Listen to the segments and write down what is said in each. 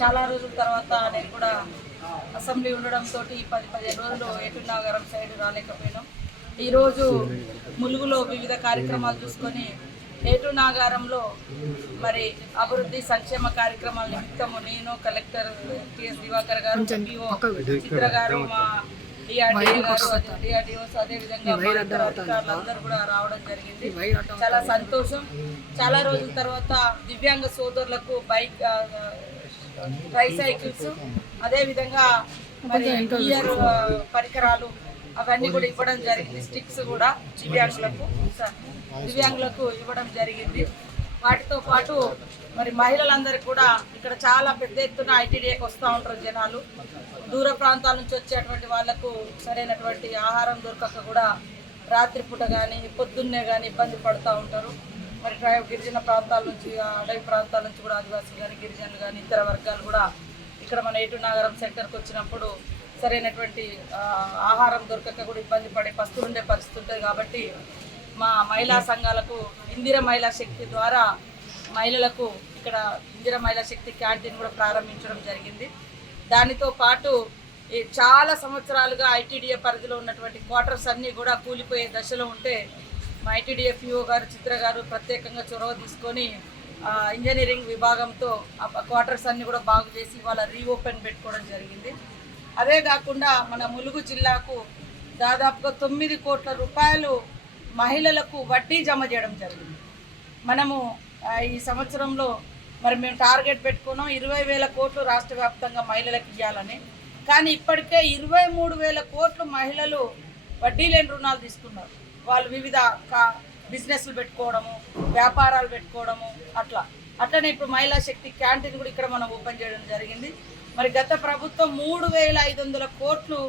చాలా రోజుల తర్వాత నేను కూడా అసెంబ్లీ ఉండడంతో 10-15 రోజులు ఏటూరు నాగారం సైడ్ రాలేకపోయినాం. ఈరోజు ములుగులో వివిధ కార్యక్రమాలు చూసుకొని ఏటూరు నాగారంలో మరి అభివృద్ధి సంక్షేమ కార్యక్రమాల నిమిత్తము నేను, కలెక్టర్ టిఎస్ దివాకర్ గారు, పిఓ చిత్ర గారు, మా డిఆర్డిఓస్ అదేవిధంగా అధికారులందరూ కూడా రావడం జరిగింది. చాలా సంతోషం. చాలా రోజుల తర్వాత దివ్యాంగ సోదరులకు బైక్, ట్రైసైకిల్స్, అదేవిధంగా మరి ఇయర్ పరికరాలు అవన్నీ కూడా ఇవ్వడం జరిగింది. స్టిక్స్ కూడా దివ్యాంగులకు ఇవ్వడం జరిగింది. వాటితో పాటు మరి మహిళలందరికీ కూడా ఇక్కడ చాలా పెద్ద ఎత్తున ఐటీడీఏకి వస్తూ ఉంటారు జనాలు. దూర ప్రాంతాల నుంచి వచ్చేటువంటి వాళ్లకు సరైనటువంటి ఆహారం దొరకక కూడా రాత్రిపూట కానీ పొద్దున్నే కానీ ఇబ్బంది పడుతూ ఉంటారు. మరి గిరిజన ప్రాంతాల నుంచి, అడవి ప్రాంతాల నుంచి కూడా ఆదివాసులు కానీ గిరిజనులు కానీ ఇతర వర్గాలు కూడా ఇక్కడ మన ఏటూరు నాగారం సెక్టర్కి వచ్చినప్పుడు సరైనటువంటి ఆహారం దొరకక కూడా ఇబ్బంది పడే పరిస్థితులు ఉండే పరిస్థితి ఉంటుంది. కాబట్టి మా మహిళా సంఘాలకు ఇందిర మహిళా శక్తి ద్వారా మహిళలకు ఇక్కడ ఇందిర మహిళా శక్తి క్యాంటీన్ కూడా ప్రారంభించడం జరిగింది. దానితో పాటు చాలా సంవత్సరాలుగా ఐటీడీఏ పరిధిలో ఉన్నటువంటి క్వార్టర్స్ అన్నీ కూడా కూలిపోయే దశలో ఉంటే మా ఐటీడీఏ పిఓ గారు, చిత్ర గారు ప్రత్యేకంగా చొరవ తీసుకొని ఇంజనీరింగ్ విభాగంతో ఆ క్వార్టర్స్ అన్నీ కూడా బాగు చేసి వాళ్ళ రీఓపెన్ పెట్టుకోవడం జరిగింది. అదే కాకుండా మన ములుగు జిల్లాకు దాదాపుగా 9 కోట్ల రూపాయలు మహిళలకు వడ్డీ జమ చేయడం జరిగింది. మనము ఈ సంవత్సరంలో మరి మేము టార్గెట్ పెట్టుకున్నాం 20,000 కోట్లు రాష్ట్ర వ్యాప్తంగా మహిళలకు ఇవ్వాలని. కానీ ఇప్పటికే 23,000 కోట్లు మహిళలు వడ్డీ లేని రుణాలు తీసుకున్నారు. వాళ్ళు వివిధ బిజినెస్లు పెట్టుకోవడము, వ్యాపారాలు పెట్టుకోవడము, అట్లనే ఇప్పుడు మహిళా శక్తి క్యాంటీన్ కూడా ఇక్కడ మనం ఓపెన్ చేయడం జరిగింది. మరి గత ప్రభుత్వం 3,500 కోట్లు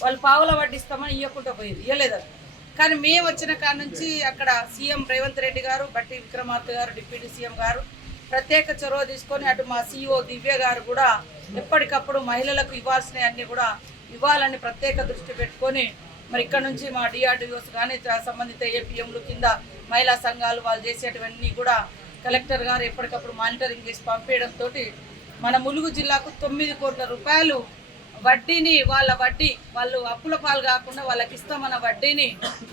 వాళ్ళు పావుల వడ్డిస్తామని ఇవ్వకుండా పోయింది, ఇవ్వలేదు. కానీ మేము వచ్చిన కాడ నుంచి అక్కడ సీఎం రేవంత్ రెడ్డి గారు, బట్టి విక్రమార్క గారు, డిప్యూటీ సీఎం గారు ప్రత్యేక చొరవ తీసుకొని అటు మా సిఇఓ దివ్య గారు కూడా ఎప్పటికప్పుడు మహిళలకు ఇవ్వాల్సినవి అన్నీ కూడా ఇవ్వాలని ప్రత్యేక దృష్టి పెట్టుకొని మరి ఇక్కడ నుంచి మా డిఆర్డిఓస్ కానీ సంబంధిత ఏపీఎంలు కింద మహిళా సంఘాలు వాళ్ళు చేసేటివన్నీ కూడా కలెక్టర్ గారు ఎప్పటికప్పుడు మానిటరింగ్ చేసి పంపేయడంతో మన ములుగు జిల్లాకు 9 కోట్ల రూపాయలు వడ్డీని వాళ్ళు అప్పుల పాలు కాకుండా వాళ్ళకి ఇస్తామన్న వడ్డీని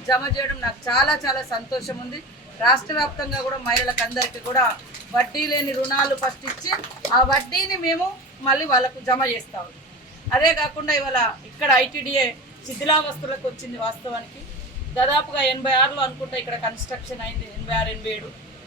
జమ చేయడం నాకు చాలా చాలా సంతోషం ఉంది. రాష్ట్ర వ్యాప్తంగా కూడా మహిళలకు అందరికీ కూడా వడ్డీ లేని రుణాలు ఫస్ట్ ఇచ్చి ఆ వడ్డీని మేము మళ్ళీ వాళ్ళకు జమ చేస్తాము. అదే కాకుండా ఇవాళ ఇక్కడ ఐటీడీఏ శిథిలావస్థలకు వచ్చింది. వాస్తవానికి దాదాపుగా 86లో అనుకుంటా ఇక్కడ కన్స్ట్రక్షన్ అయింది, 86-87.